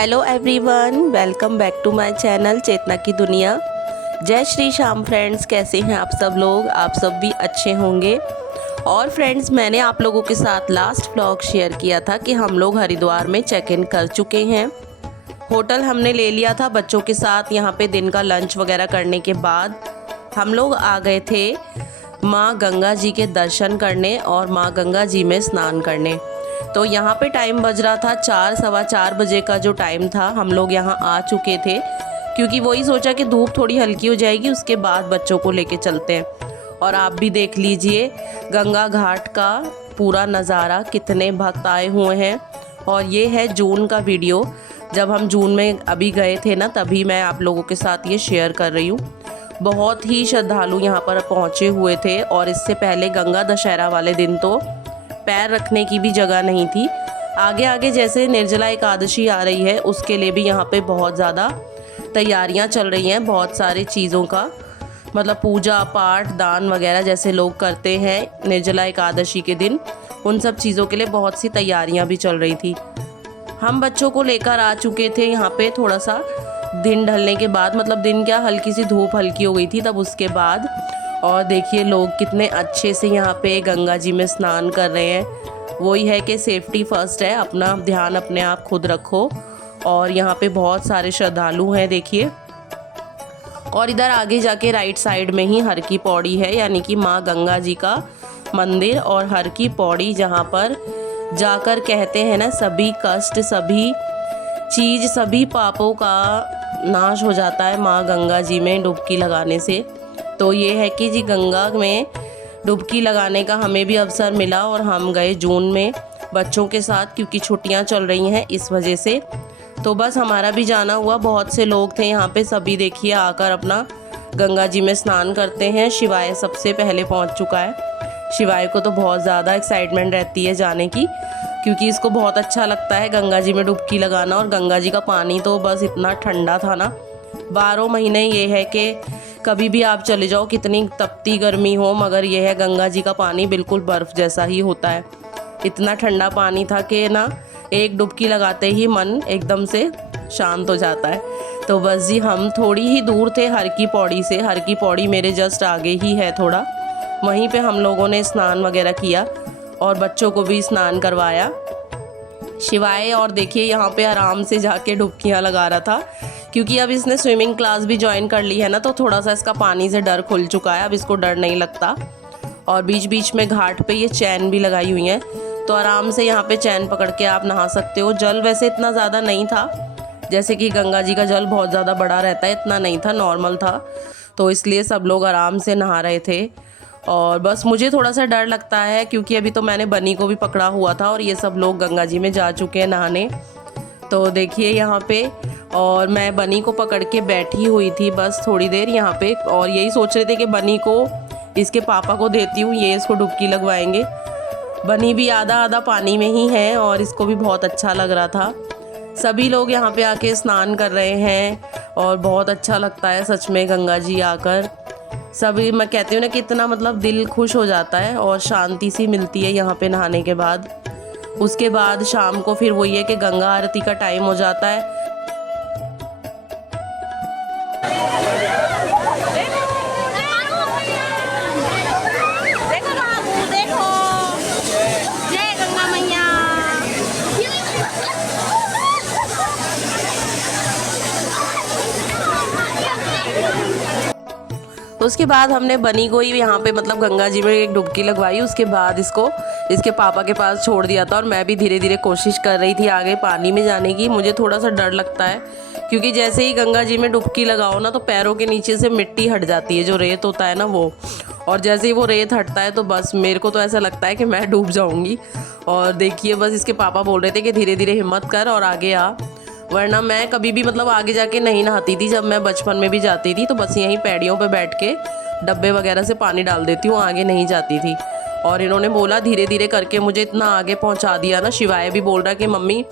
Hello everyone, welcome back to my channel Chetna की दुनिया। जय श्री श्याम फ्रेंड्स, कैसे हैं आप सब लोग? आप सब भी अच्छे होंगे। और फ्रेंड्स, मैंने आप लोगों के साथ लास्ट व्लॉग शेयर किया था कि हम लोग हरिद्वार में चेक इन कर चुके हैं। होटल हमने ले लिया था बच्चों के साथ। यहाँ पे दिन का लंच वगैरह करने के बाद हम लोग आ गए थे माँ गंगा जी के दर्शन करने और माँ गंगा जी में स्नान करने। तो यहाँ पे टाइम बज रहा था 4 सवा 4 बजे का जो टाइम था। हम लोग यहाँ आ चुके थे क्योंकि वही सोचा कि धूप थोड़ी हल्की हो जाएगी, उसके बाद बच्चों को लेके चलते हैं। और आप भी देख लीजिए गंगा घाट का पूरा नज़ारा, कितने भक्त आए हुए हैं। और ये है जून का वीडियो, जब हम जून में अभी गए थे ना, तभी मैं आप लोगों के साथ ये शेयर कर रही हूँ। बहुत ही श्रद्धालु यहाँ पर पहुँचे हुए थे। और इससे पहले गंगा दशहरा वाले दिन तो पैर रखने की भी जगह नहीं थी। आगे आगे जैसे निर्जला एकादशी आ रही है, उसके लिए भी यहाँ पे बहुत ज़्यादा तैयारियाँ चल रही हैं। बहुत सारी चीज़ों का मतलब पूजा पाठ दान वगैरह जैसे लोग करते हैं निर्जला एकादशी के दिन, उन सब चीज़ों के लिए बहुत सी तैयारियाँ भी चल रही थी। हम बच्चों को लेकर आ चुके थे यहाँ पे थोड़ा सा दिन ढलने के बाद, मतलब दिन क्या, हल्की सी धूप हल्की हो गई थी तब उसके बाद। और देखिए लोग कितने अच्छे से यहाँ पे गंगा जी में स्नान कर रहे हैं। वही है कि सेफ्टी फर्स्ट है, अपना ध्यान अपने आप खुद रखो। और यहाँ पे बहुत सारे श्रद्धालु हैं देखिए। और इधर आगे जाके राइट साइड में ही हर की पौड़ी है, यानी कि माँ गंगा जी का मंदिर। और हर की पौड़ी जहाँ पर जाकर कहते हैं ना, सभी कष्ट, सभी चीज़, सभी पापों का नाश हो जाता है माँ गंगा जी में डुबकी लगाने से। तो ये है कि जी गंगा में डुबकी लगाने का हमें भी अवसर मिला और हम गए जून में बच्चों के साथ, क्योंकि छुट्टियां चल रही हैं इस वजह से। तो बस हमारा भी जाना हुआ। बहुत से लोग थे यहाँ पे, सभी देखिए आकर अपना गंगा जी में स्नान करते हैं। शिवाय सबसे पहले पहुँच चुका है। शिवाय को तो बहुत ज़्यादा एक्साइटमेंट रहती है जाने की, क्योंकि इसको बहुत अच्छा लगता है गंगा जी में डुबकी लगाना। और गंगा जी का पानी तो बस इतना ठंडा था ना, 12 महीने ये है कि कभी भी आप चले जाओ, कितनी तपती गर्मी हो, मगर यह है गंगा जी का पानी बिल्कुल बर्फ़ जैसा ही होता है। इतना ठंडा पानी था कि ना एक डुबकी लगाते ही मन एकदम से शांत हो जाता है। तो बस जी हम थोड़ी ही दूर थे हर की पौड़ी से। हर की पौड़ी मेरे जस्ट आगे ही है थोड़ा, वहीं पे हम लोगों ने स्नान वगैरह किया और बच्चों को भी स्नान करवाया। शिवाय और देखिए यहाँ पे आराम से जाके डुबकियाँ लगा रहा था, क्योंकि अब इसने स्विमिंग क्लास भी ज्वाइन कर ली है ना, तो थोड़ा सा इसका पानी से डर खुल चुका है, अब इसको डर नहीं लगता। और बीच बीच में घाट पे ये चैन भी लगाई हुई है, तो आराम से यहाँ पे चैन पकड़ के आप नहा सकते हो। जल वैसे इतना ज़्यादा नहीं था, जैसे कि गंगा जी का जल बहुत ज़्यादा बड़ा रहता है, इतना नहीं था, नॉर्मल था। तो इसलिए सब लोग आराम से नहा रहे थे। और बस मुझे थोड़ा सा डर लगता है, क्योंकि अभी तो मैंने बनी को भी पकड़ा हुआ था और ये सब लोग गंगा जी में जा चुके हैं नहाने। तो देखिए यहाँ पे, और मैं बनी को पकड़ के बैठी हुई थी बस थोड़ी देर यहाँ पे, और यही सोच रहे थे कि बनी को इसके पापा को देती हूँ, ये इसको डुबकी लगवाएंगे। बनी भी आधा आधा पानी में ही है और इसको भी बहुत अच्छा लग रहा था। सभी लोग यहाँ पे आके स्नान कर रहे हैं और बहुत अच्छा लगता है सच में गंगा जी आकर। सभी, मैं कहती हूँ ना, कितना मतलब दिल खुश हो जाता है और शांति सी मिलती है यहाँ पे नहाने के बाद। उसके बाद शाम को फिर वही है कि गंगा आरती का टाइम हो जाता है। उसके बाद हमने बनी को ही यहाँ पे मतलब गंगा जी में एक डुबकी लगवाई। उसके बाद इसको इसके पापा के पास छोड़ दिया था और मैं भी धीरे धीरे कोशिश कर रही थी आगे पानी में जाने की। मुझे थोड़ा सा डर लगता है, क्योंकि जैसे ही गंगा जी में डुबकी लगाओ ना, तो पैरों के नीचे से मिट्टी हट जाती है, जो रेत होता है ना वो। और जैसे ही वो रेत हटता है तो बस मेरे को तो ऐसा लगता है कि मैं डूब जाऊँगी। और देखिए बस इसके पापा बोल रहे थे कि धीरे धीरे हिम्मत कर और आगे आ, वरना मैं कभी भी मतलब आगे जाके नहीं नहाती थी। जब मैं बचपन में भी जाती थी तो बस यहीं पैड़ियों पे बैठ के डब्बे वगैरह से पानी डाल देती हूँ, आगे नहीं जाती थी। और इन्होंने बोला धीरे धीरे करके मुझे इतना आगे पहुँचा दिया ना। शिवाय भी बोल रहा है कि मम्मी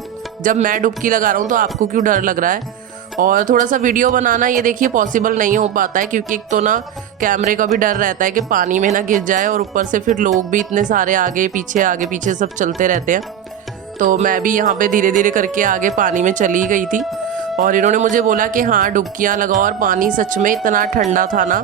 जब मैं डुबकी लगा रहा हूँ तो आपको क्यों डर लग रहा है। और थोड़ा सा वीडियो बनाना ये देखिए पॉसिबल नहीं हो पाता है, क्योंकि एक तो ना कैमरे का भी डर रहता है कि पानी में ना गिर जाए, और ऊपर से फिर लोग भी इतने सारे आगे पीछे सब चलते रहते हैं। तो मैं भी यहाँ पे धीरे धीरे करके आगे पानी में चली गई थी और इन्होंने मुझे बोला कि हाँ डुबकियाँ लगाओ। और पानी सच में इतना ठंडा था ना,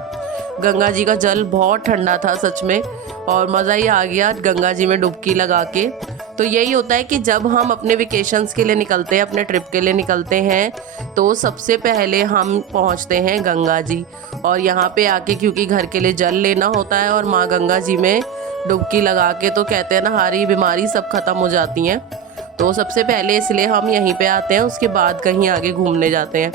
गंगा जी का जल बहुत ठंडा था सच में, और मज़ा ही आ गया गंगा जी में डुबकी लगा के। तो यही होता है कि जब हम अपने वेकेशंस के लिए निकलते हैं, अपने ट्रिप के लिए निकलते हैं, तो सबसे पहले हम पहुंचते हैं गंगा जी। और यहाँ पे आके क्योंकि घर के लिए जल लेना होता है और माँ गंगा जी में डुबकी लगा के, तो कहते हैं ना सारी बीमारी सब खत्म हो जाती हैं। तो सबसे पहले इसलिए हम यहीं पे आते हैं, उसके बाद कहीं आगे घूमने जाते हैं।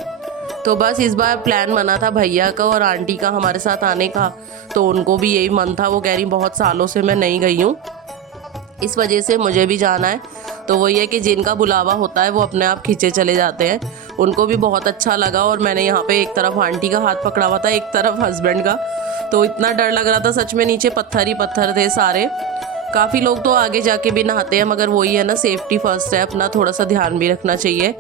तो बस इस बार प्लान बना था भैया का और आंटी का हमारे साथ आने का, तो उनको भी यही मन था। वो कह रही बहुत सालों से मैं नहीं गई हूँ, इस वजह से मुझे भी जाना है। तो वही है कि जिनका बुलावा होता है वो अपने आप खींचे चले जाते हैं। उनको भी बहुत अच्छा लगा और मैंने यहाँ पे एक तरफ आंटी का हाथ पकड़ा हुआ था, एक तरफ हस्बैंड का। तो इतना डर लग रहा था सच में, नीचे पत्थर ही पत्थर थे सारे। काफ़ी लोग तो आगे जाके भी नहाते हैं, मगर वही है ना, सेफ्टी फर्स्ट है, अपना थोड़ा सा ध्यान भी रखना चाहिए।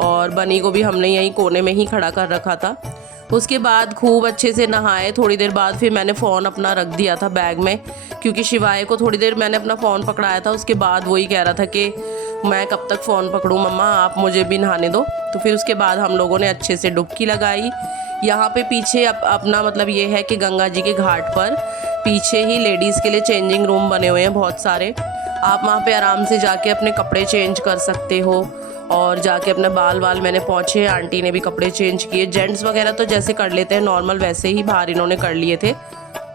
और बनी को भी हमने यहीं कोने में ही खड़ा कर रखा था। उसके बाद खूब अच्छे से नहाए। थोड़ी देर बाद फिर मैंने फ़ोन अपना रख दिया था बैग में, क्योंकि शिवाय को थोड़ी देर मैंने अपना फ़ोन पकड़ाया था। उसके बाद वही कह रहा था कि मैं कब तक फ़ोन पकड़ूं मम्मा, आप मुझे भी नहाने दो। तो फिर उसके बाद हम लोगों ने अच्छे से डुबकी लगाई। यहाँ पे पीछे अपना मतलब ये है कि गंगा जी के घाट पर पीछे ही लेडीज़ के लिए चेंजिंग रूम बने हुए हैं बहुत सारे। आप वहाँ पे आराम से जाके अपने कपड़े चेंज कर सकते हो और जाके अपने बाल मैंने पहुँचे, आंटी ने भी कपड़े चेंज किए। जेंट्स वगैरह तो जैसे कर लेते हैं नॉर्मल, वैसे ही बाहर इन्होंने कर लिए थे।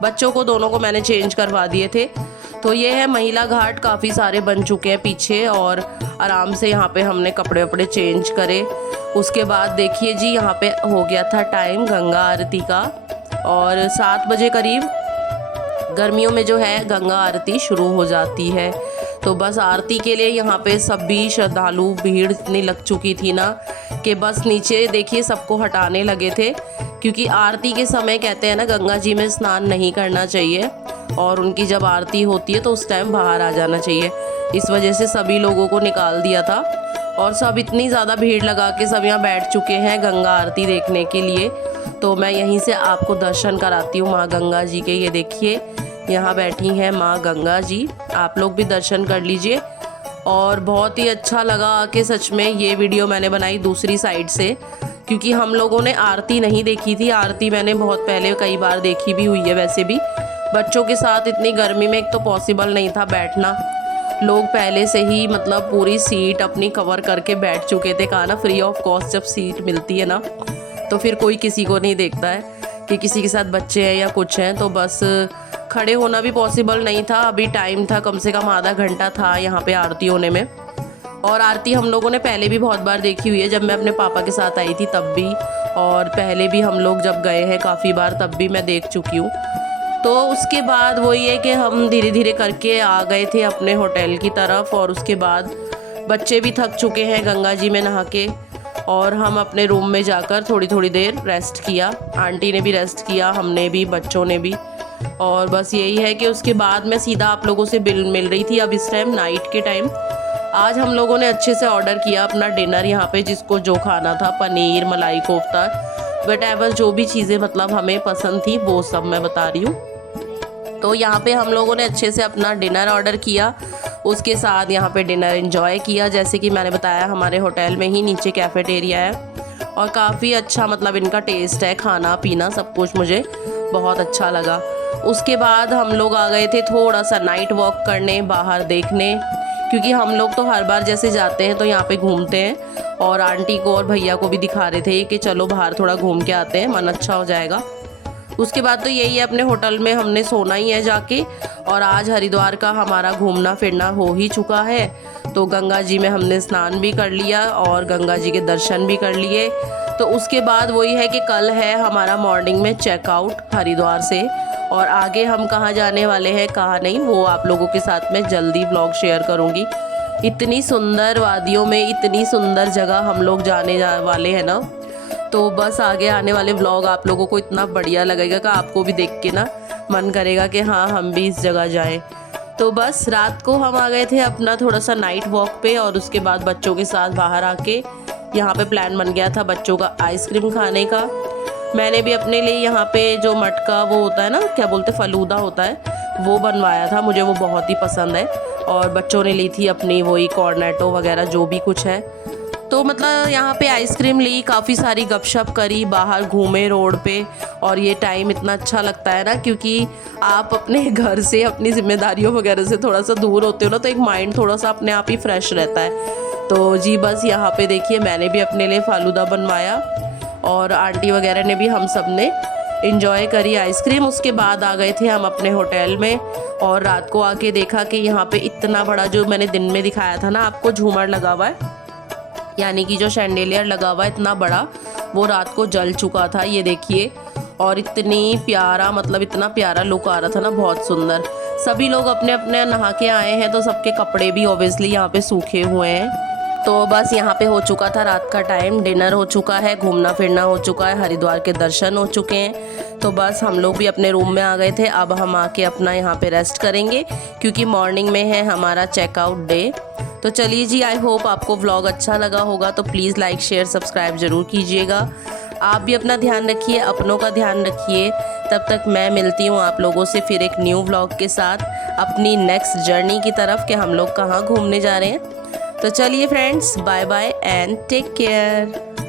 बच्चों को दोनों को मैंने चेंज करवा दिए थे। तो ये है महिला घाट, काफ़ी सारे बन चुके हैं पीछे और आराम से यहाँ पे हमने कपड़े वपड़े चेंज करे। उसके बाद देखिए जी, यहाँ पे हो गया था टाइम गंगा आरती का और 7 बजे करीब गर्मियों में जो है गंगा आरती शुरू हो जाती है। तो बस आरती के लिए यहाँ पे सभी श्रद्धालु, भीड़ इतनी लग चुकी थी ना कि बस नीचे देखिए सबको हटाने लगे थे, क्योंकि आरती के समय कहते हैं ना गंगा जी में स्नान नहीं करना चाहिए और उनकी जब आरती होती है तो उस टाइम बाहर आ जाना चाहिए। इस वजह से सभी लोगों को निकाल दिया था और सब इतनी ज़्यादा भीड़ लगा के सब यहाँ बैठ चुके हैं गंगा आरती देखने के लिए। तो मैं यहीं से आपको दर्शन कराती हूँ माँ गंगा जी के। ये देखिए यहाँ बैठी हैं माँ गंगा जी, आप लोग भी दर्शन कर लीजिए। और बहुत ही अच्छा लगा आके सच में। ये वीडियो मैंने बनाई दूसरी साइड से, क्योंकि हम लोगों ने आरती नहीं देखी थी। आरती मैंने बहुत पहले कई बार देखी भी हुई है, वैसे भी बच्चों के साथ इतनी गर्मी में एक तो पॉसिबल नहीं था बैठना। लोग पहले से ही मतलब पूरी सीट अपनी कवर करके बैठ चुके थे। कहा ना फ्री ऑफ कॉस्ट जब सीट मिलती है ना, तो फिर कोई किसी को नहीं देखता है कि किसी के साथ बच्चे हैं या कुछ हैं। तो बस खड़े होना भी पॉसिबल नहीं था। अभी टाइम था, कम से कम आधा घंटा था यहाँ पे आरती होने में। और आरती हम लोगों ने पहले भी बहुत बार देखी हुई है, जब मैं अपने पापा के साथ आई थी तब भी, और पहले भी हम लोग जब गए हैं काफ़ी बार तब भी मैं देख चुकी हूँ। तो उसके बाद वही है कि हम धीरे धीरे करके आ गए थे अपने होटल की तरफ। और उसके बाद बच्चे भी थक चुके हैं गंगा जी में नहा के, और हम अपने रूम में जाकर थोड़ी थोड़ी देर रेस्ट किया। आंटी ने भी रेस्ट किया, हमने भी, बच्चों ने भी। और बस यही है कि उसके बाद मैं सीधा आप लोगों से मिल रही थी अब इस टाइम नाइट के टाइम। आज हम लोगों ने अच्छे से ऑर्डर किया अपना डिनर यहाँ पे, जिसको जो खाना था, पनीर, मलाई कोफ्ता, वट जो भी चीज़ें मतलब हमें पसंद थी वो सब मैं बता रही हूँ। तो यहाँ पे हम लोगों ने अच्छे से अपना डिनर ऑर्डर किया, उसके साथ यहाँ पे डिनर एंजॉय किया। जैसे कि मैंने बताया हमारे होटल में ही नीचे कैफेटेरिया है और काफ़ी अच्छा मतलब इनका टेस्ट है, खाना पीना सब कुछ मुझे बहुत अच्छा लगा। उसके बाद हम लोग आ गए थे थोड़ा सा नाइट वॉक करने, बाहर देखने, क्योंकि हम लोग तो हर बार जैसे जाते हैं तो यहाँ पे घूमते हैं। और आंटी को और भैया को भी दिखा रहे थे कि चलो बाहर थोड़ा घूम के आते हैं, मन अच्छा हो जाएगा। उसके बाद तो यही है, अपने होटल में हमने सोना ही है जाके। और आज हरिद्वार का हमारा घूमना फिरना हो ही चुका है। तो गंगा जी में हमने स्नान भी कर लिया और गंगा जी के दर्शन भी कर लिए। तो उसके बाद वही है कि कल है हमारा मॉर्निंग में चेकआउट हरिद्वार से, और आगे हम कहाँ जाने वाले हैं कहाँ नहीं वो आप लोगों के साथ में जल्दी व्लॉग शेयर करूँगी। इतनी सुंदर वादियों में इतनी सुंदर जगह हम लोग जाने वाले हैं ना, तो बस आगे आने वाले व्लॉग आप लोगों को इतना बढ़िया लगेगा कि आपको भी देख के ना मन करेगा कि हाँ हम भी इस जगह जाएं। तो बस रात को हम आ गए थे अपना थोड़ा सा नाइट वॉक पे, और उसके बाद बच्चों के साथ बाहर आके यहाँ पे प्लान बन गया था बच्चों का आइसक्रीम खाने का। मैंने भी अपने लिए यहाँ पे जो मटका वो होता है ना, क्या बोलते फलूदा होता है, वो बनवाया था। मुझे वो बहुत ही पसंद है। और बच्चों ने ली थी अपनी वही कॉर्नेटो वगैरह जो भी कुछ है। तो मतलब यहाँ पे आइसक्रीम ली, काफ़ी सारी गपशप करी, बाहर घूमे रोड पे। और ये टाइम इतना अच्छा लगता है ना, क्योंकि आप अपने घर से अपनी जिम्मेदारियों वगैरह से थोड़ा सा दूर होते हो ना, तो एक माइंड थोड़ा सा अपने आप ही फ्रेश रहता है। तो जी बस यहाँ पे देखिए मैंने भी अपने लिए फालूदा बनवाया और आंटी वगैरह ने भी, हम सब ने इंजॉय करी आइसक्रीम। उसके बाद आ गए थे हम अपने होटल में और रात को आके देखा कि यहाँ पे इतना बड़ा, जो मैंने दिन में दिखाया था ना आपको, झूमर लगा हुआ है, यानी कि जो शैंडेलियर लगा हुआ है इतना बड़ा, वो रात को जल चुका था, ये देखिए। और इतनी प्यारा, मतलब इतना प्यारा लुक आ रहा था ना, बहुत सुंदर। सभी लोग अपने अपने नहा के आए हैं, तो सबके कपड़े भी ऑब्वियसली यहाँ पे सूखे हुए हैं। तो बस यहाँ पे हो चुका था रात का टाइम, डिनर हो चुका है, घूमना फिरना हो चुका है, हरिद्वार के दर्शन हो चुके हैं। तो बस हम लोग भी अपने रूम में आ गए थे। अब हम आके अपना यहाँ पे रेस्ट करेंगे, क्योंकि मॉर्निंग में है हमारा चेकआउट डे। तो चलिए जी, आई होप आपको व्लॉग अच्छा लगा होगा, तो प्लीज़ लाइक शेयर सब्सक्राइब ज़रूर कीजिएगा। आप भी अपना ध्यान रखिए, अपनों का ध्यान रखिए। तब तक मैं मिलती हूँ आप लोगों से फिर एक न्यू व्लॉग के साथ, अपनी नेक्स्ट जर्नी की तरफ, कि हम लोग कहाँ घूमने जा रहे हैं। तो चलिए friends, bye bye and take care.